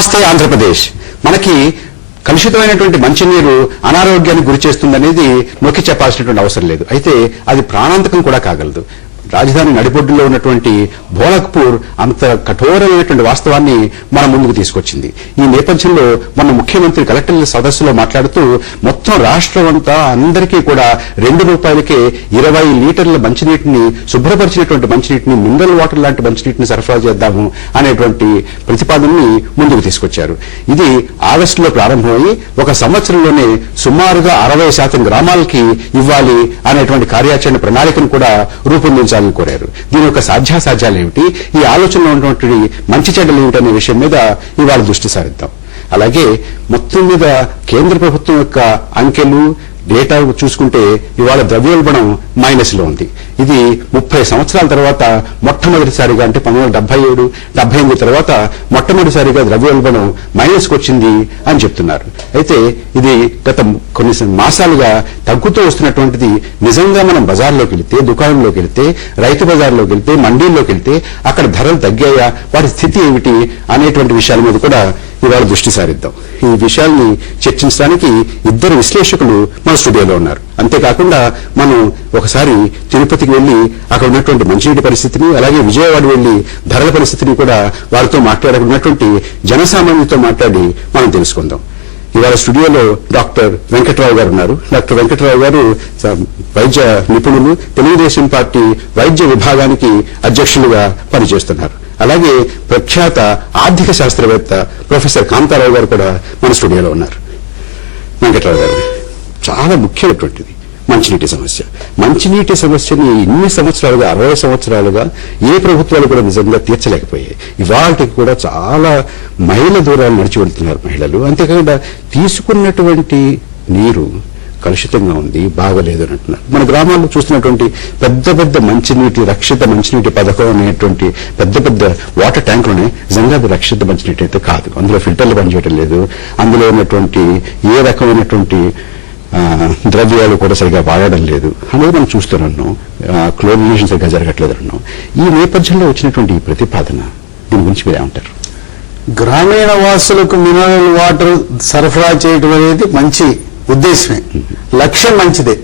నమస్తే ఆంధ్రప్రదేశ్. మనకి కలుషితమైనటువంటి మంచినీరు అనారోగ్యానికి గురి చేస్తుందనేది నొక్కి చెప్పాల్సినటువంటి అవసరం లేదు. అయితే అది ప్రాణాంతకం కూడా కాగలదు. రాజధాని నడిబొడ్డులో ఉన్నటువంటి భోలక్పూర్ అంత కఠోరమైనటువంటి వాస్తవాన్ని మన ముందుకు తీసుకొచ్చింది. ఈ నేపథ్యంలో మన ముఖ్యమంత్రి కలెక్టర్ల సదస్సులో మాట్లాడుతూ మొత్తం రాష్ట్రం అంతా అందరికీ కూడా ₹2కే 20 లీటర్ల మంచినీటిని, శుభ్రపరిచినటువంటి మంచినీటిని, మినరల్ వాటర్ లాంటి మంచినీటిని సరఫరా చేద్దాము అనేటువంటి ప్రతిపాదనని ముందుకు తీసుకొచ్చారు. ఇది ఆగస్టులో ప్రారంభమై ఒక సంవత్సరంలోనే సుమారుగా 60% గ్రామాలకి ఇవ్వాలి అనేటువంటి కార్యాచరణ ప్రణాళికను కూడా రూపొందించాలి కోరారు. దీని యొక్క సాధ్యాసాధ్యాలు ఏమిటి, ఈ ఆలోచనలో ఉన్నటువంటి మంచి చెడ్డలు ఏమిటనే విషయం మీద ఇవాళ దృష్టి సారిద్దాం. అలాగే మొత్తం మీద కేంద్ర ప్రభుత్వం యొక్క అంకెలు, డేటా చూసుకుంటే ఇవాళ ద్రవ్యోల్బణం మైనస్లో ఉంది. ఇది 30 సంవత్సరాల తర్వాత మొట్టమొదటిసారిగా, అంటే 1977, 78 తర్వాత మొట్టమొదటిసారిగా ద్రవ్యోల్బణం మైనస్కి వచ్చింది అని చెప్తున్నారు. అయితే ఇది గత కొన్ని మాసాలుగా తగ్గుతూ వస్తున్నటువంటిది. నిజంగా మనం బజార్లోకి వెళితే, దుకాణంలోకి వెళితే, రైతు బజార్లోకి వెళితే, మండీల్లోకి వెళితే అక్కడ ధరలు తగ్గాయా, వాటి స్థితి ఏమిటి అనేటువంటి విషయాల మీద కూడా ఇవాళ దృష్టి సారిద్దాం. ఈ విషయాల్ని చర్చించడానికి ఇద్దరు విశ్లేషకులు మన స్టూడియోలో ఉన్నారు. అంతేకాకుండా మనం ఒకసారి తిరుపతికి వెళ్లి అక్కడ ఉన్నటువంటి మంచినీటి పరిస్థితిని, అలాగే విజయవాడ వెళ్లి ధరల పరిస్థితిని కూడా వారితో మాట్లాడుకున్నటువంటి జనసామాన్యులతో మాట్లాడి మనం తెలుసుకుందాం. ఇవాళ స్టూడియోలో డాక్టర్ వెంకట్రావు గారు ఉన్నారు. డాక్టర్ వెంకట్రావు గారు వైద్య నిపుణులు, తెలుగుదేశం పార్టీ వైద్య విభాగానికి అధ్యక్షులుగా పనిచేస్తున్నారు. అలాగే ప్రఖ్యాత ఆర్థిక శాస్త్రవేత్త ప్రొఫెసర్ కాంతారావు గారు కూడా మన స్టూడియోలో ఉన్నారు. వెంకట్రావు గారు, చాలా ముఖ్యమైనటువంటిది మంచినీటి సమస్య. మంచినీటి సమస్యని ఇన్ని సంవత్సరాలుగా, 60 సంవత్సరాలుగా ఏ ప్రభుత్వాలు కూడా నిజంగా తీర్చలేకపోయాయి. ఇవాళకి కూడా చాలా మైళ్ళ దూరాలు నడిచి వెళ్తున్నారు మహిళలు. అంతేకాకుండా తీసుకున్నటువంటి నీరు కలుషితంగా ఉంది, బాగలేదు అని అంటున్నారు. మన గ్రామాల్లో చూస్తున్నటువంటి పెద్ద పెద్ద మంచినీటి, రక్షిత మంచినీటి పథకం అనేటువంటి పెద్ద పెద్ద వాటర్ ట్యాంకులు నిజంగా అది రక్షిత మంచినీటి అయితే కాదు. అందులో ఫిల్టర్లు పనిచేయడం లేదు. అందులో ఉన్నటువంటి ఏ రకమైనటువంటి ద్రవ్యాలు కూడా సరిగా వాడడం లేదు అనేది మనం చూస్తున్నాం. క్లోరినేషన్ సరిగా జరగట్లేదు అన్నాం. ఈ నేపథ్యంలో వచ్చినటువంటి ఈ ప్రతిపాదన, దీని గురించి మీరు ఏమంటారు? గ్రామీణ వాసులకు మినరల్ వాటర్ సరఫరా చేయడం అనేది మంచి ఉద్దేశమే, లక్ష్యం మంచిదే.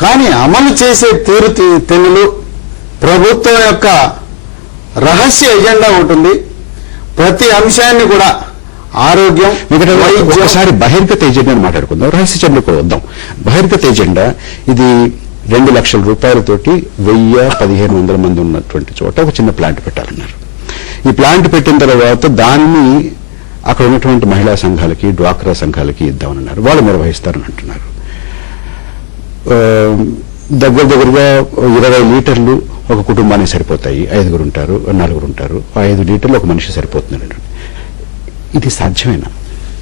కానీ అమలు చేసే తెన్నులు ప్రభుత్వం యొక్క రహస్య ఎజెండా ఉంటుంది. ప్రతి అంశాన్ని కూడా ఆరోగ్యం, ఒకసారి బహిర్గత ఎజెండాను మాట్లాడుకుందాం, రహస్య ఎజెండా వద్దాం. బహిర్గత ఎజెండా ఇది 2 లక్షల రూపాయలతోటి 1000-1500 మంది ఉన్నటువంటి చోట ఒక చిన్న ప్లాంట్ పెట్టాలన్నారు. ఈ ప్లాంట్ పెట్టిన తర్వాత దాన్ని అక్కడ ఉన్నటువంటి మహిళా సంఘాలకి, డ్వాక్రా సంఘాలకి ఇద్దామన్నారు. వాళ్ళు నిర్వహిస్తారని అంటున్నారు. దగ్గరగా 20 లీటర్లు ఒక కుటుంబానికి సరిపోతాయి. 5 ఉంటారు, 4 ఉంటారు. 5 లీటర్లు ఒక మనిషి సరిపోతుంది. ఇది సాధ్యమేనా?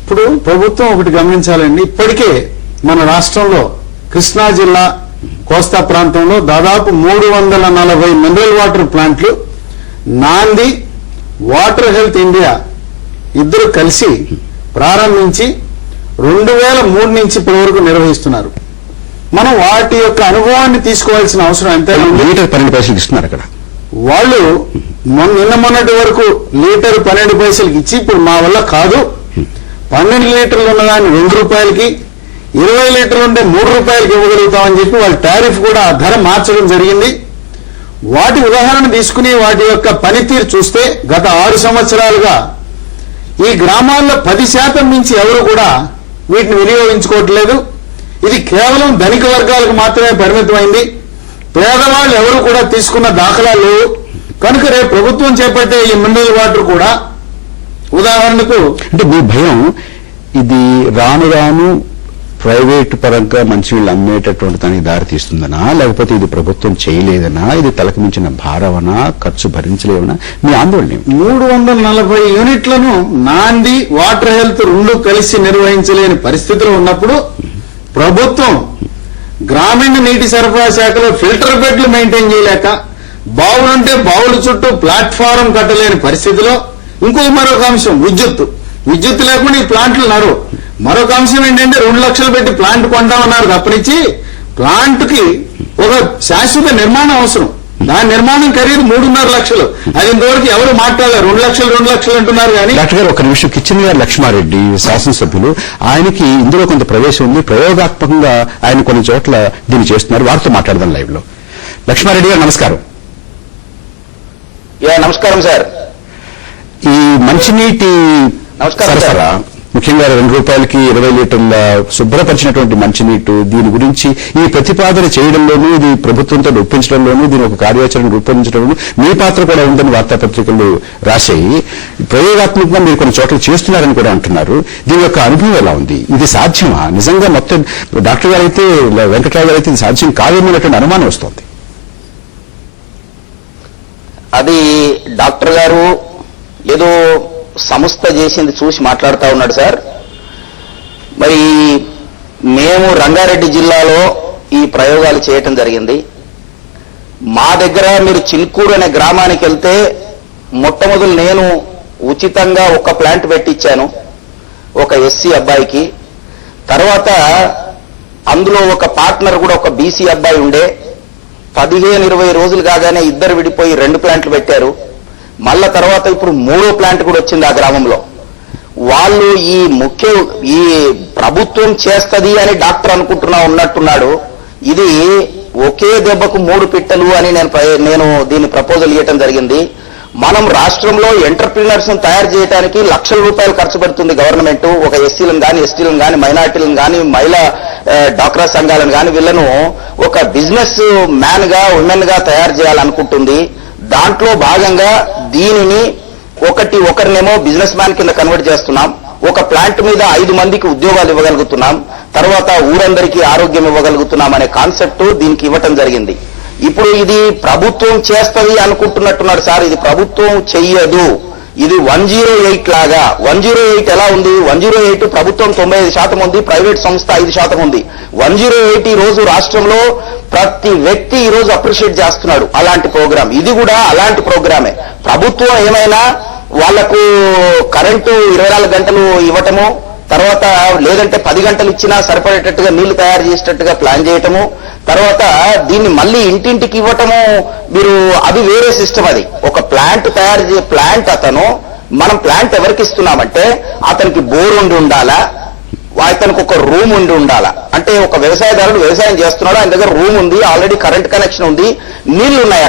ఇప్పుడు ప్రభుత్వం ఒకటి గమనించాలండి. ఇప్పటికే మన రాష్ట్రంలో కృష్ణా జిల్లా కోస్తా ప్రాంతంలో దాదాపు 340 మినరల్ వాటర్ ప్లాంట్లు నాంది, వాటర్ హెల్త్ ఇండియా ఇద్దరు కలిసి ప్రారంభించి 2003 నుంచి ఇప్పటి వరకు నిర్వహిస్తున్నారు. మనం వాటి యొక్క అనుభవాన్ని తీసుకోవాల్సిన అవసరం ఎంత. లీటర్ 12 పైసలు ఇస్తున్నారు అక్కడ. వాళ్ళు మొన్నటి వరకు లీటర్ 12 పైసలకి ఇచ్చి, ఇప్పుడు మా వల్ల కాదు, 12 లీటర్లు ఉన్నదాన్ని ₹2కి, 20 లీటర్లు ఉంటే ₹3 ఇవ్వగలుగుతామని చెప్పి వాళ్ళ టారిఫ్ కూడా ధర మార్చడం జరిగింది. వాటి ఉదాహరణ తీసుకుని వాటి యొక్క పనితీరు చూస్తే గత 6 సంవత్సరాలుగా ఈ గ్రామాల్లో 10% నుంచి ఎవరు కూడా వీటిని వినియోగించుకోవట్లేదు. ఇది కేవలం ధనిక వర్గాలకు మాత్రమే పరిమితమైంది. పేదవాళ్ళు ఎవరు కూడా తీసుకున్న దాఖలాలు లేవు. కనుక రేపు ప్రభుత్వం చేపట్టే ఈ మినరల్ వాటర్ కూడా ఉదాహరణకు, అంటే మీ భయం ఇది రాను రాను ప్రైవేట్ పరంగా మంచినీళ్ళు అమ్మేటటువంటి దానికి దారి తీస్తుందనా, లేకపోతే ఇది ప్రభుత్వం చేయలేదనా, ఇది తలకు మించిన భారమనా, ఖర్చు భరించలేవనా, మీ ఆందోళన? 340 యూనిట్లను నాంది, వాటర్ హెల్త్ 2 కలిసి నిర్వహించలేని పరిస్థితులు ఉన్నప్పుడు ప్రభుత్వం గ్రామీణ నీటి సరఫరా శాఖలో ఫిల్టర్ బెడ్లు మెయింటైన్ చేయలేక, బావులుంటే బావుల చుట్టూ ప్లాట్ఫారం కట్టలేని పరిస్థితిలో, మరొక అంశం విద్యుత్ లేకుండా ఈ ప్లాంట్లు నడవు. మరొక అంశం ఏంటంటే 2 లక్షలు పెట్టి ప్లాంట్ కొంటామన్నారు తప్పనిచ్చి ప్లాంట్ కి ఒక శాశ్వత నిర్మాణం అవసరం. దాని నిర్మాణం ఖరీదు 3.5 లక్షలు. అది ఇంతవరకు ఎవరు మాట్లాడారు. 2 లక్షలు అంటున్నారు కానీ. డాక్టర్ గారు ఒక నిమిషం, కిచెన్ గారు లక్ష్మారెడ్డి శాసనసభ్యులు, ఆయనకి ఇందులో కొంత ప్రవేశం ఉంది, ప్రయోగాత్మకంగా ఆయన కొన్ని చోట్ల దీన్ని చేస్తున్నారు. వారితో మాట్లాడదాం లైవ్ లో. లక్ష్మారెడ్డి గారు నమస్కారం. నమస్కారం సార్. ఈ మంచినీటి సరఫరా ముఖ్యంగా 2 రూపాయలకి 20 లీటర్ల శుభ్రపరిచినటువంటి మంచినీటు, దీని గురించి ఈ ప్రతిపాదన చేయడంలోనూ, ఇది ప్రభుత్వంతో ఒప్పించడంలోనూ, దీని ఒక కార్యాచరణ రూపొందించడంలోనూ మీ పాత్ర కూడా ఉందని వార్తాపత్రికలు రాశాయి. ప్రయోగాత్మకంగా మీరు కొన్ని చోట్ల చేస్తున్నారని కూడా అంటున్నారు. దీని యొక్క అనుభవం ఎలా ఉంది? ఇది సాధ్యమా? నిజంగా మొత్తం డాక్టర్ గారు అయితే, వెంకటరావు గారు అయితే ఇది సాధ్యం కాదేమన్నటువంటి అనుమానం వస్తోంది. అది డాక్టర్ గారు ఏదో సంస్థ చేసింది చూసి మాట్లాడుతూ ఉన్నాడు సార్. మరి మేము రంగారెడ్డి జిల్లాలో ఈ ప్రయోగాలు చేయటం జరిగింది. మా దగ్గర మీరు చిల్కూరు అనే గ్రామానికి వెళ్తే మొట్టమొదలు నేను ఉచితంగా ఒక ప్లాంట్ పెట్టించాను ఒక ఎస్సీ అబ్బాయికి. తర్వాత అందులో ఒక పార్ట్నర్ కూడా ఒక బీసీ అబ్బాయి ఉండే. 15-20 రోజులు కాగానే ఇద్దరు విడిపోయి 2 ప్లాంట్లు పెట్టారు. మళ్ళా తర్వాత ఇప్పుడు 3వ ప్లాంట్ కూడా వచ్చింది ఆ గ్రామంలో. వాళ్ళు ఈ ప్రభుత్వం చేస్తది అని డాక్టర్ ఉన్నట్టున్నాడు. ఇది ఒకే దెబ్బకు 3 పిట్టలు అని నేను దీన్ని ప్రపోజల్ ఇవ్వటం జరిగింది. మనం రాష్ట్రంలో ఎంటర్ప్రీనర్స్ తయారు చేయడానికి లక్షల రూపాయలు ఖర్చు పెడుతుంది గవర్నమెంట్. ఒక ఎస్సీలను కానీ, ఎస్టీలను కానీ, మైనార్టీలను కానీ, మహిళా డాక్రా సంఘాలను కానీ వీళ్ళను ఒక బిజినెస్ మ్యాన్ గా, ఉమెన్ గా తయారు చేయాలనుకుంటుంది. దాంట్లో భాగంగా దీనిని ఒకరినేమో బిజినెస్ మ్యాన్ కింద కన్వర్ట్ చేస్తున్నాం. ఒక ప్లాంట్ మీద 5 మందికి ఉద్యోగాలు ఇవ్వగలుగుతున్నాం. తర్వాత ఊరందరికీ ఆరోగ్యం ఇవ్వగలుగుతున్నాం అనే కాన్సెప్ట్ దీనికి ఇవ్వటం జరిగింది. ఇప్పుడు ఇది ప్రభుత్వం చేస్తది అనుకుంటున్నట్టున్నాడు సార్. ఇది ప్రభుత్వం చెయ్యదు. ఇది 108 లాగా. 108 ఎలా ఉంది? 108 ప్రభుత్వం 95% ఉంది, ప్రైవేట్ సంస్థ 5% ఉంది. 108 ఈ రోజు రాష్ట్రంలో ప్రతి వ్యక్తి ఈ రోజు అప్రిషియేట్ చేస్తున్నాడు అలాంటి ప్రోగ్రామ్. ఇది కూడా అలాంటి ప్రోగ్రామే. ప్రభుత్వం ఏమైనా వాళ్లకు కరెంటు 24 గంటలు ఇవ్వటము, తర్వాత లేదంటే 10 గంటలు ఇచ్చినా సరిపడేటట్టుగా నీళ్లు తయారు చేసేటట్టుగా ప్లాన్ చేయటము, తర్వాత దీన్ని మళ్ళీ ఇంటింటికి ఇవ్వటము, మీరు అది వేరే సిస్టమ్. అది ఒక ప్లాంట్ ప్లాంట్ మనం ప్లాంట్ ఎవరికి ఇస్తున్నామంటే అతనికి బోర్ ఉండాలా, అతనికి ఒక రూమ్ ఉండాలా. అంటే ఒక వ్యవసాయదారుడు వ్యవసాయం చేస్తున్నాడు, ఆయన దగ్గర రూమ్ ఉంది, ఆల్రెడీ కరెంట్ కనెక్షన్ ఉంది, నీళ్లు ఉన్నాయి.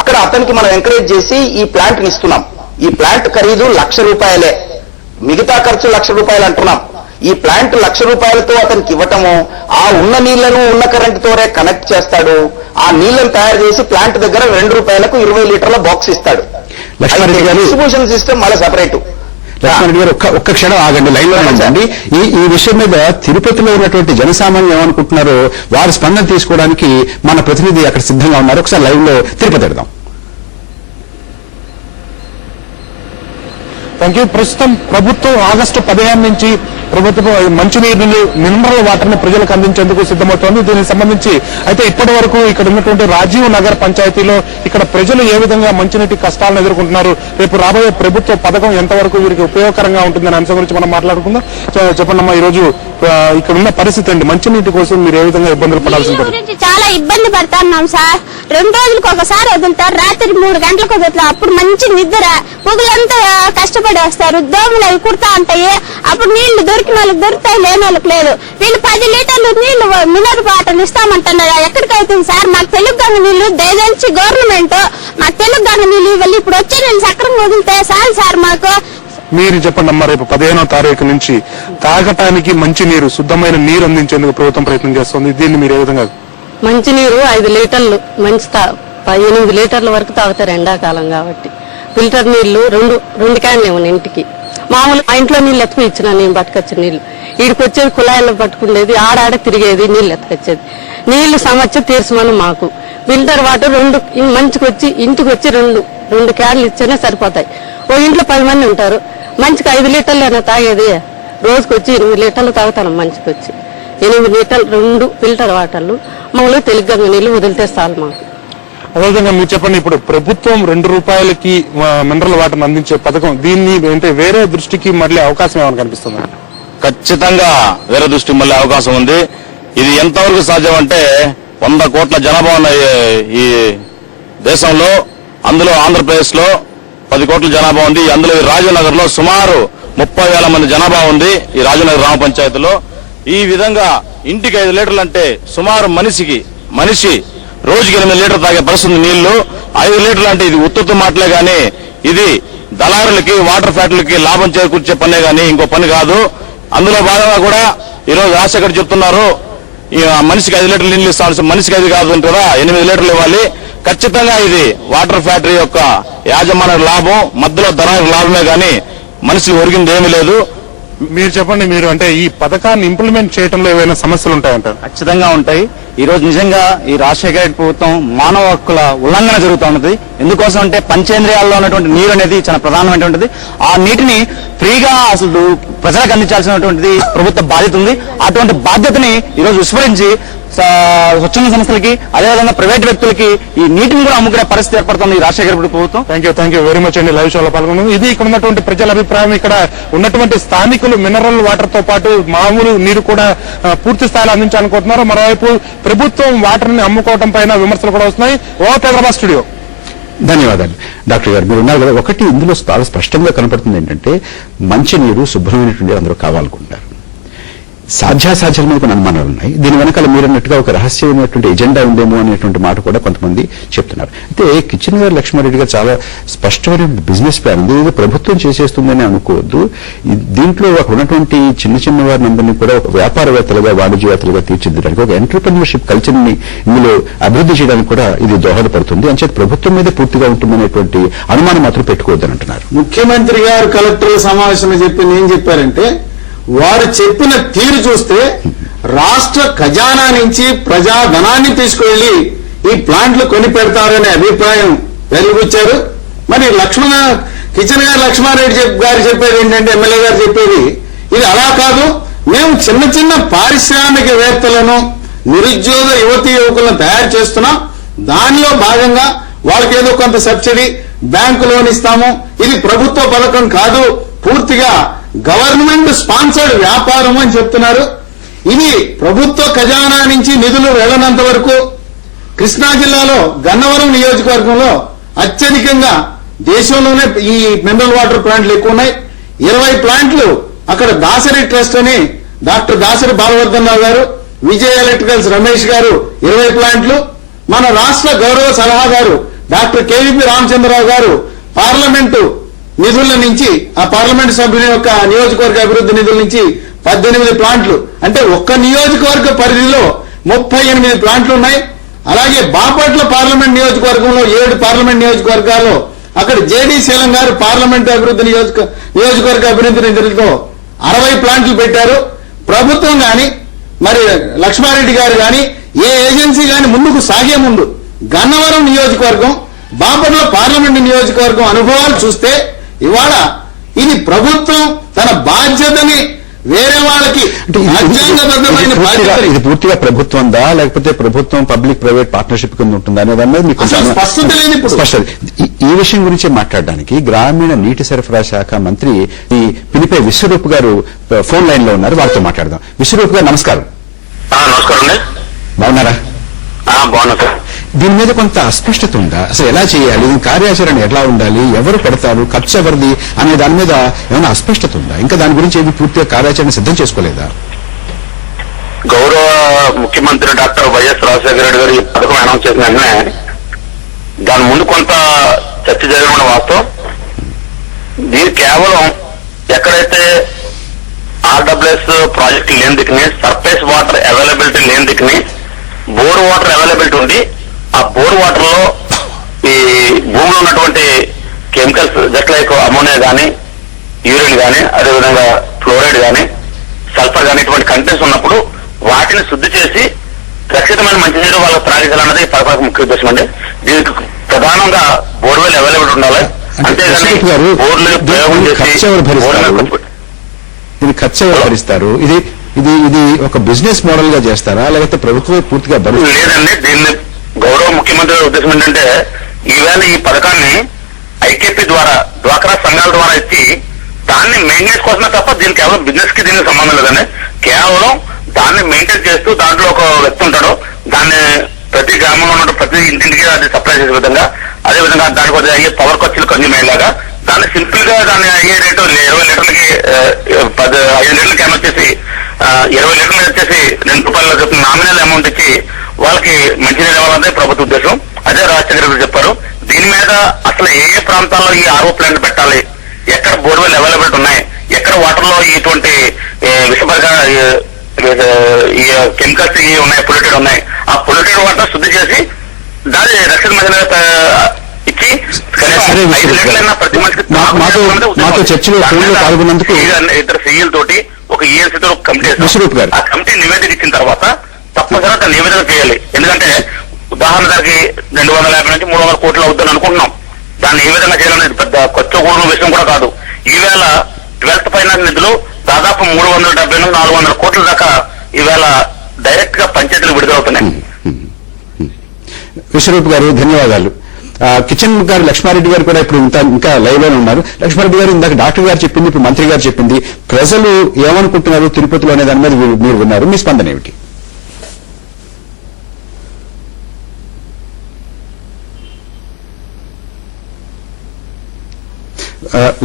అక్కడ అతనికి మనం ఎంకరేజ్ చేసి ఈ ప్లాంట్ ని ఇస్తున్నాం. ఈ ప్లాంట్ ఖరీదు 1,00,000 రూపాయలే, మిగతా ఖర్చు 1,00,000 రూపాయలు అంటున్నాం. ఈ ప్లాంట్ 1,00,000 రూపాయలతో అతనికి ఇవ్వటము, ఆ ఉన్న నీళ్లను ఉన్న కరెంటుతోనే కనెక్ట్ చేస్తాడు. ఆ నీళ్లను తయారు చేసి ప్లాంట్ దగ్గర 2 రూపాయలకు 20 లీటర్ల బాక్స్ ఇస్తాడు. డిస్ట్రిబ్యూషన్ సిస్టమ్ మళ్ళీ సెపరేట్. లక్ష్మణ్ గారు ఒక్క క్షణం ఆగండి, లైన్ లో ఉండండి. ఈ విషయం మీద తిరుపతిలో ఉన్నటువంటి జనసామాన్యం ఏమనుకుంటున్నారో వారి స్పందన తీసుకోవడానికి మన ప్రతినిధి అక్కడ సిద్ధంగా ఉన్నారు. ఒకసారి లైవ్ లో తిరుపతి వెళ్దాం. Thank you. ప్రస్తుతం ప్రభుత్వం ఆగస్టు 15 నుంచి ప్రభుత్వం మంచినీరుని, మినరల్ వాటర్ ని ప్రజలకు అందించేందుకు సిద్ధమవుతోంది. దీనికి సంబంధించి అయితే ఇప్పటి వరకు ఇక్కడ ఉన్నటువంటి రాజీవ్ నగర్ పంచాయతీలో ఇక్కడ ప్రజలు ఏ విధంగా మంచినీటి కష్టాలను ఎదుర్కొంటున్నారు, రేపు రాబోయే ప్రభుత్వ పథకం ఎంతవరకు వీరికి ఉపయోగకరంగా ఉంటుందనే అంశం గురించి మనం మాట్లాడుకుందాం. చెప్పండమ్మా, ఈ రోజు ఇక్కడ ఉన్న పరిస్థితి అండి, మంచినీటి కోసం మీరు ఏ విధంగా ఇబ్బందులు పడాల్సి ఉంటుంది? చాలా ఇబ్బంది పడుతున్నాం సార్. 2 రోజులకు ఒకసారి వదులుతారు, రాత్రి 3 గంటలకు వదులుతారు. అప్పుడు మంచి నిద్ర, పొగులంతా కష్టపడి వస్తారు, దోమలు అవి కుడతా ఉంటాయి. అప్పుడు నీళ్లు దొరికిన వాళ్ళకి దొరుకుతాయి, లేని వాళ్ళకి లేదు. వీళ్ళు 10 లీటర్లు నీళ్లు మినరల్ వాటర్ ఇస్తామంటున్నారు. ఎక్కడికి అవుతుంది సార్? మాకు తెలుగు గంగ నీళ్లు దయచేసి గవర్నమెంట్ మాకు తెలుగు గంగ నీళ్లు ఇవ్వాలి. ఇప్పుడు వచ్చే నీళ్ళు సక్రంగా వదిలితే చాలు సార్ మాకు. మీరు చెప్పండి అమ్మా, రేపు 15వ తారీఖు నుంచి తాగటానికి మంచి నీరు, శుద్ధమైన నీరు అందించేందుకు ప్రభుత్వం ప్రయత్నం చేస్తుంది. దీన్ని మీరు ఏ విధంగా? మంచినీరు 5 లీటర్లు, మంచి 8 లీటర్ల వరకు తాగుతారు ఎండాకాలం కాబట్టి. ఫిల్టర్ నీళ్లు 2 క్యాన్లు ఇవ్వను ఇంటికి. మామూలు ఆ ఇంట్లో నీళ్ళు ఎత్తుకు ఇచ్చిన, నేను పట్టుకొచ్చిన నీళ్లు వీడికి వచ్చేది కుళాయిలో పట్టుకునేది, ఆడాడ తిరిగేది, నీళ్ళు ఎత్తుకొచ్చేది. నీళ్లు సమస్య తీర్చమని మాకు ఫిల్టర్ వాటర్ 2 మంచికి వచ్చి ఇంటికి వచ్చి 2 క్యాన్లు ఇచ్చినా సరిపోతాయి. ఓ ఇంట్లో 10 మంది ఉంటారు, మంచికి 5 లీటర్లు తాగేది. రోజుకి వచ్చి 8 లీటర్లు తాగుతాను. మంచికి వచ్చి 8 లీటర్లు 2 ఫిల్టర్ వాటర్లు, మామూలుగా తెలుగు గంగ నీళ్లు వదిలితే చాలు మాకు. అదేవిధంగా మీరు చెప్పండి, ఇప్పుడు ప్రభుత్వం 2 రూపాయలకి మినరల్ వాటర్ అందించే పథకం, దీన్ని అంటే వేరే దృష్టికి మళ్ళీ అవకాశం ఏమైనా కనిపిస్తుందా? ఖచ్చితంగా వేరే దృష్టికి మళ్ళీ అవకాశం ఉంది. ఇది ఎంతవరకు సాధ్యం అంటే 100 కోట్ల జనాభా ఉన్న ఈ దేశంలో, అందులో ఆంధ్రప్రదేశ్ లో 10 కోట్ల జనాభా ఉంది. అందులో ఈ రాజనగర్ లో సుమారు 30,000 మంది జనాభా ఉంది ఈ రాజనగర్ గ్రామ పంచాయతీలో. ఈ విధంగా ఇంటికి 5 లీటర్లు అంటే సుమారు మనిషి రోజుకి 8 లీటర్లు తాగే పరిస్థితి నీళ్లు. 5 లీటర్లు అంటే ఇది ఉత్తుత్తు మాటలే గాని ఇది దళారులకి, వాటర్ ఫ్యాక్టరీలకి లాభం చేకూర్చే పనే గాని ఇంకో పని కాదు. అందులో భాగంగా కూడా ఈరోజు రాజశేఖర్ చెప్తున్నారు మనిషికి 5 లీటర్లు నీళ్లు ఇస్తాను, మనిషికి 5 కాదు కదా 8 లీటర్లు ఇవ్వాలి. ఖచ్చితంగా ఇది వాటర్ ఫ్యాక్టరీ యొక్క యాజమాన్య లాభం, మధ్యలో దళారుల లాభమే గాని మనిషికి ఒరిగింది ఏమీ లేదు. మీరు చెప్పండి, మీరు అంటే ఈ పథకాన్ని ఇంప్లిమెంట్ చేయడంలో ఏమైనా సమస్యలు ఉంటాయంటారు? ఖచ్చితంగా ఉంటాయి. ఈ రోజు నిజంగా ఈ రాజశేఖర రెడ్డి ప్రభుత్వం మానవ హక్కుల ఉల్లంఘన జరుగుతూ ఉన్నది. ఎందుకోసం అంటే పంచేంద్రియాల్లో ఉన్నటువంటి నీరు అనేది చాలా ప్రధానమైనటువంటిది. ఆ నీటిని ఫ్రీగా అసలు ప్రజలకు అందించాల్సినటువంటిది ప్రభుత్వ బాధ్యత ఉంది. అటువంటి బాధ్యతని ఈరోజు విస్మరించి స్వచ్ఛంద సంస్థలకి, అదేవిధంగా ప్రైవేట్ వ్యక్తులకి ఈ నీటిని కూడా అమ్ముకునే పరిస్థితి ఏర్పడుతుంది ఈ రాజశేఖర రెడ్డి ప్రభుత్వం. థ్యాంక్ యూ వెరీ మచ్ అండి లైవ్ షోలో పాల్గొన్నాను. ఇది ఇక్కడ ఉన్నటువంటి ప్రజల అభిప్రాయం. ఇక్కడ ఉన్నటువంటి స్థానికులు మినరల్ వాటర్ తో పాటు మామూలు నీరు కూడా పూర్తి స్థాయిలో అందించాలనుకుంటున్నారు. మరోవైపు ప్రభుత్వం వాటర్ ని అమ్ముకోవడం పైన విమర్శలు కూడా వస్తున్నాయి. హైదరాబాద్ స్టూడియో. ధన్యవాదాలు డాక్టర్ గారు. మీరు ఉన్నారు కదా, ఒకటి ఇందులో చాలా స్పష్టంగా కనపడుతుంది ఏంటంటే మంచినీరు, శుభ్రమైనటువంటి అందరూ కావాలనుకుంటారు. సాధ్యాసాధ్యాల కొన్ని అనుమానాలు ఉన్నాయి. దీని వెనకాల మీరన్నట్టుగా ఒక రహస్యమైనటువంటి ఎజెండా ఉందేమో అనేటువంటి మాట కూడా కొంతమంది చెప్తున్నారు. అయితే కిచెన్ గారు, లక్ష్మారెడ్డి గారు చాలా స్పష్టమైన బిజినెస్ ప్లాన్ ఉంది. ఇది ప్రభుత్వం చేసేస్తుందని అనుకోవద్దు. దీంట్లో ఉన్నటువంటి చిన్న వారిని అందరినీ కూడా ఒక వ్యాపారవేత్తలుగా, వాణిజ్యవేత్తలుగా తీర్చిదిద్దడానికి, ఒక ఎంటర్‌ప్రెన్యూర్‌షిప్ కల్చర్ ని ఇందులో అభివృద్ధి చేయడానికి కూడా ఇది దోహదపడుతుంది. అంచేత ప్రభుత్వం మీద పూర్తిగా ఉంటుందనేటువంటి అనుమానం మాత్రం పెట్టుకోవద్దని అంటున్నారు. ముఖ్యమంత్రి గారు కలెక్టర్ల సమావేశంలో చెప్పింది ఏం చెప్పారంటే, వారు చెప్పిన తీరు చూస్తే రాష్ట్ర ఖజానా నుంచి ప్రజాధనాన్ని తీసుకువెళ్లి ఈ ప్లాంట్లు కొని పెడతారనే అభిప్రాయం వెలుగుచ్చారు. మరి కిచెన్ గారు లక్ష్మారెడ్డి గారు చెప్పేది ఏంటంటే, ఎమ్మెల్యే గారు చెప్పేది ఇది అలా కాదు, మేము చిన్న పారిశ్రామికవేత్తలను, నిరుద్యోగ యువకులను తయారు చేస్తున్నాం. దానిలో భాగంగా వాళ్ళకి ఏదో కొంత సబ్సిడీ, బ్యాంకు లోన్ ఇస్తాము. ఇది ప్రభుత్వ పథకం కాదు, పూర్తిగా గవర్నమెంట్ స్పాన్సర్డ్ వ్యాపారం అని చెప్తున్నారు. ఇది ప్రభుత్వ ఖజానా నుంచి నిధులు వెళ్లనంత వరకు కృష్ణా జిల్లాలో గన్నవరం నియోజకవర్గంలో అత్యధికంగా దేశంలోనే ఈ మినరల్ వాటర్ ప్లాంట్లు ఎక్కువ ఉన్నాయి. 20 ప్లాంట్లు అక్కడ దాసరి ట్రస్ట్ అని డాక్టర్ దాసరి బాలవర్ధన్ రావు గారు, విజయ్ ఎలక్ట్రికల్స్ రమేష్ గారు 20 ప్లాంట్లు, మన రాష్ట్ర గౌరవ సలహాదారు డాక్టర్ కేవీపీ రామచంద్రరావు గారు పార్లమెంటు నిధుల నుంచి, ఆ పార్లమెంటు సభ్యుని యొక్క నియోజకవర్గ అభివృద్ధి నిధుల నుంచి 18 ప్లాంట్లు, అంటే ఒక్క నియోజకవర్గ పరిధిలో 38 ప్లాంట్లు ఉన్నాయి. అలాగే బాపట్ల పార్లమెంట్ నియోజకవర్గంలో 7 పార్లమెంట్ నియోజకవర్గాల్లో అక్కడ జేడీ శీలం గారు పార్లమెంట్ అభివృద్ధి నియోజకవర్గ అభివృద్ధి నిధులతో 60 ప్లాంట్లు పెట్టారు. ప్రభుత్వం గాని, మరి లక్ష్మారెడ్డి గారు గాని, ఏ ఏజెన్సీ గాని ముందుకు సాగే ముందు గన్నవరం నియోజకవర్గం, బాపట్ల పార్లమెంట్ నియోజకవర్గం అనుభవాలు చూస్తే ఇవాళ ఇది ప్రభుత్వం తన బాధ్యతని వేరే వాళ్ళకి రాజ్యాంగబద్ధమైన బాధ్యత. ఇది పూర్తిగా ప్రభుత్వందా లేకపోతే ప్రభుత్వం పబ్లిక్ ప్రైవేట్ పార్ట్నర్షిప్ కింద ఉంటుందా అనేది మీకు స్పష్టత లేదు. ఇప్పుడు ఈ విషయం గురించి మాట్లాడడానికి గ్రామీణ నీటి సరఫరా శాఖ మంత్రి పినిపే విశ్వరూప్ గారు ఫోన్ లైన్ లో ఉన్నారు. వారితో మాట్లాడదాం. విశ్వరూప్ గారు నమస్కారం. నమస్కారం అండి. బాగున్నారా? బాగున్నా సార్. దీని మీద కొంత అస్పష్టత ఉందా? అసలు ఎలా చేయాలి, కార్యాచరణ ఎలా ఉండాలి, ఎవరు పెడతారు, ఖర్చు ఎవరిది అనే దాని మీద ఏమైనా అస్పష్టత ఉందా? ఇంకా దాని గురించి ఏమి పూర్తిగా కార్యాచరణ సిద్ధం చేసుకోలేదా? గౌరవ ముఖ్యమంత్రి డాక్టర్ వైఎస్ రాజశేఖర రెడ్డి గారు ఈ పథకం అనౌన్స్ చేసిన వెంటనే దాని ముందు కొంత చర్చ జరగడం వాస్తవం. దీని కేవలం ఎక్కడైతే ఆర్డబ్ల్యూఎస్ ప్రాజెక్ట్ లేని దిక్కుని, సర్ఫేస్ వాటర్ అవైలబిలిటీ లేని దిక్కుని బోర్ వాటర్ అవైలబిలిటీ ఉంది. ఆ బోర్ వాటర్ లో ఈ భూమిలో ఉన్నటువంటి కెమికల్స్ జస్ట్ లైక్ అమోనియా గానీ, యూరిన్ గానీ, అదేవిధంగా ఫ్లోరైడ్ గానీ, సల్ఫర్ గానీ ఇటువంటి కంటెంట్స్ ఉన్నప్పుడు వాటిని శుద్ధి చేసి రక్షితమైన మంచినీరు వాళ్ళకి త్రాగించాలన్నది పథకం ముఖ్య ఉద్దేశం అండి. దీనికి ప్రధానంగా బోర్వెల్ అవైలబిలిటీ ఉండాలి. అంతేగాని బోర్లు ప్రయోగం చేసి ఇది ఖర్చు భరిస్తారు. ఇది ఇది ఇది ఒక బిజినెస్ మోడల్ గా చేస్తారా లేకపోతే ప్రభుత్వం పూర్తిగా లేదండి. దీన్ని గౌరవ ముఖ్యమంత్రి గారి ఉద్దేశం ఏంటంటే, ఈవేళ ఈ పథకాన్ని ఐకేపీ ద్వారా, డ్వాక్రా సంఘాల ద్వారా ఇచ్చి దాన్ని మెయింటెనెన్స్ కోసమే తప్ప దీనికి కేవలం బిజినెస్ కి దీనికి సంబంధం లేదండి. కేవలం దాన్ని మెయింటైన్ చేస్తూ దాంట్లో ఒక వ్యక్తి ఉంటాడు, దాన్ని ప్రతి గ్రామంలో ఉన్న ప్రతి ఇంటింటికి అది సప్లై చేసే విధంగా, అదే విధంగా దానికి అయ్యే పవర్ ఖర్చులు కన్జ్యూమ్ అయ్యేలాగా దాన్ని సింపుల్ గా దాని అయ్యే రేటు 20 లీటర్లకి 5 లీటర్ల క్యాన్ వచ్చేసి 20 లీటర్లు వచ్చేసి ₹2 చొప్పున నామినల్ అమౌంట్ ఇచ్చి వాళ్ళకి మంచినీళ్ళు ఇవ్వాలన్నది ప్రభుత్వ ఉద్దేశం. అదే రాజశేఖర గారు చెప్పారు. దీని మీద అసలు ఏ ప్రాంతాల్లో ఈ ఆర్ఓ ప్లాంట్ పెట్టాలి, ఎక్కడ బోర్వెల్ అవైలబిలిటీ ఉన్నాయి, ఎక్కడ వాటర్ లో ఇటువంటి విషపరిగా ఈ కెమికల్స్ ఉన్నాయి, పొల్యూటెడ్ ఉన్నాయి, ఆ పొల్యూటెడ్ వాటర్ శుద్ధి చేసి దాని రక్షణ మహిళ ఇచ్చి సరే, 5 లీటర్లైనా ప్రతి మనిషికి మాతో చర్చలో ఫోన్లో పాల్గొన్నందుకు 2 CEL తోటి ఒక ELC తో ఒక కమిటీ విశ్వరూప్ గారు. ఆ కమిటీ నివేదిక ఇచ్చిన తర్వాత తప్పనిసరిగా దాన్ని నివేదన చేయాలి. ఎందుకంటే ఉదాహరణకి 250 నుంచి 300 కోట్లు అవుతుందని అనుకుంటున్నాం. దాన్ని ఏ విధంగా చేయాలనేది పెద్ద కొత్త కూడిన విషయం కూడా కాదు. ఈవేళ 12th ఫైనాన్స్ నిధులు దాదాపు 370 నుంచి 400 కోట్ల దాకా ఈవేళ డైరెక్ట్ గా పంచాయతీలు విడుదలవుతున్నాయి. విశ్వరూప్ గారు ధన్యవాదాలు. కిచెన్ గారు లక్ష్మారెడ్డి గారు కూడా ఇప్పుడు ఇంకా లైవ్ లోనే ఉన్నారు. లక్ష్మారెడ్డి గారు, ఇందాక డాక్టర్ గారు చెప్పింది, ఇప్పుడు మంత్రి గారు చెప్పింది, ప్రజలు ఏమనుకుంటున్నారు తిరుపతిలో అనే దాని మీద మీరు విన్నారు. మీ స్పందన ఏమిటి?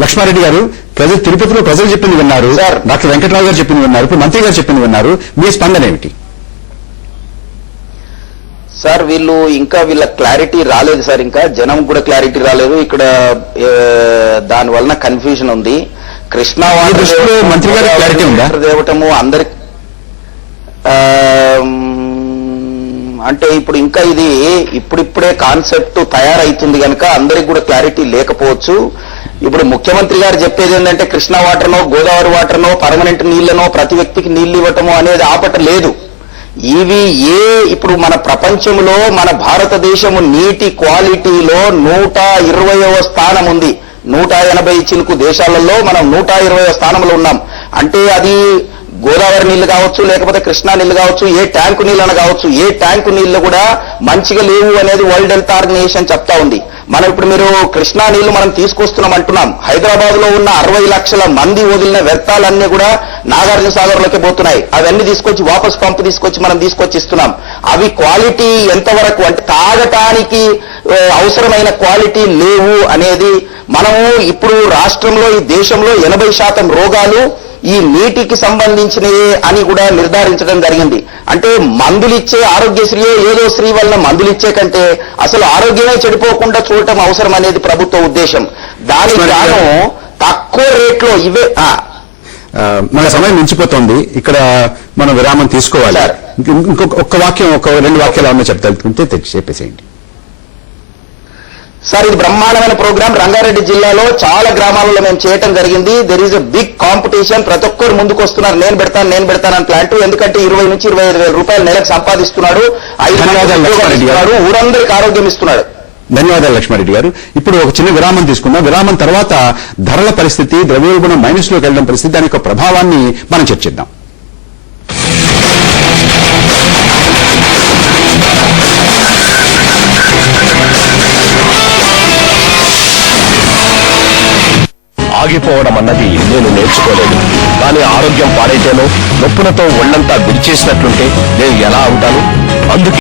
లక్ష్మారెడ్డి గారు, తిరుపతిలో ప్రజలు చెప్పింది విన్నారు, డాక్టర్ వెంకటరావు గారు చెప్పింది విన్నారు, ఇప్పుడు మంత్రి గారు చెప్పింది విన్నారు. మీ స్పందన ఏమిటి? సార్ వీళ్ళ క్లారిటీ రాలేదు సార్, ఇంకా జనం కూడా క్లారిటీ రాలేదు. ఇక్కడ దాని వలన కన్ఫ్యూజన్ ఉంది. కృష్ణా మంత్రి గారి క్లారిటీ ఉందా? దేవటము అందరికి అంటే ఇప్పుడు ఇంకా ఇది ఇప్పుడిప్పుడే కాన్సెప్ట్ తయారైతుంది కనుక అందరికి కూడా క్లారిటీ లేకపోవచ్చు. ఇప్పుడు ముఖ్యమంత్రి గారు చెప్పేది ఏంటంటే కృష్ణా వాటర్నో, గోదావరి వాటర్నో, పర్మనెంట్ నీళ్లనో ప్రతి వ్యక్తికి నీళ్లు ఇవ్వటము అనేది ఆపట లేదు. ఇవి ఇప్పుడు మన ప్రపంచంలో మన భారతదేశము నీటి క్వాలిటీలో 120వ స్థానం ఉంది. 180 చిలుకు దేశాలలో మనం 120వ స్థానంలో ఉన్నాం. అంటే అది గోదావరి నీళ్లు కావచ్చు, లేకపోతే కృష్ణా నీళ్లు కావచ్చు, ఏ ట్యాంకు నీళ్ళని కావచ్చు, ఏ ట్యాంకు నీళ్లు కూడా మంచిగా లేవు అనేది వరల్డ్ హెల్త్ ఆర్గనైజేషన్ చెప్తా ఉంది. మనం ఇప్పుడు మీరు కృష్ణా నీళ్లు మనం తీసుకొస్తున్నాం అంటున్నాం. హైదరాబాద్ లో ఉన్న 60 లక్షల మంది వదిలిన వ్యర్థాలన్నీ కూడా నాగార్జున సాగర్ లోకి పోతున్నాయి. అవన్నీ తీసుకొచ్చి వాపస్ పంపు తీసుకొచ్చి మనం తీసుకొచ్చి ఇస్తున్నాం. అవి క్వాలిటీ ఎంతవరకు అంటే తాగటానికి అవసరమైన క్వాలిటీ లేవు అనేది మనము ఇప్పుడు రాష్ట్రంలో, ఈ దేశంలో 80% రోగాలు ఈ నీటికి సంబంధించినవి అని కూడా నిర్ధారించడం జరిగింది. అంటే మందులిచ్చే ఆరోగ్యశ్రీ ఏదో శ్రీ వలన మందులిచ్చే కంటే అసలు ఆరోగ్యమే చెడిపోకుండా చూడటం అవసరం అనేది ప్రభుత్వ ఉద్దేశం. దానికి గాను తక్కువ రేట్లో ఇవే. మన సమయం మించిపోతుంది, ఇక్కడ మనం విరామం తీసుకోవాలి. ఒక్క వాక్యం, 2 వాక్యాలు ఏమన్నా చెప్తానుకుంటే చెప్పేసేయండి సార్. ఇది బ్రహ్మాండమైన ప్రోగ్రాం. రంగారెడ్డి జిల్లాలో చాలా గ్రామాలలో మేము చేయటం జరిగింది. There is a big competition. ప్రతి ఒక్కరు ముందుకు వస్తున్నారు, నేను పెడతానని ప్లాంట్. ఎందుకంటే 20 నుంచి 25 వేల రూపాయలు నెలకు సంపాదిస్తున్నాడు, 5 మంది ఊరందరికి ఆరోగ్యం ఇస్తున్నాడు. ధన్యవాదాలు లక్ష్మారెడ్డి గారు. ఇప్పుడు ఒక చిన్న విరామం తీసుకుందాం. విరామం తర్వాత ధరల పరిస్థితి, ద్రవ్యోల్బణం మైనస్ లోకి వెళ్ళడం పరిస్థితి, దాని యొక్క ప్రభావాన్ని మనం చర్చిద్దాం. ఆగిపోవడం అన్నది నేను నేర్చుకోలేదు. కానీ ఆరోగ్యం పాడైతేనో, నొప్పులతో ఒళ్లంతా విడిచేసినట్లుంటే నేను ఎలా ఉంటాను? అందుకే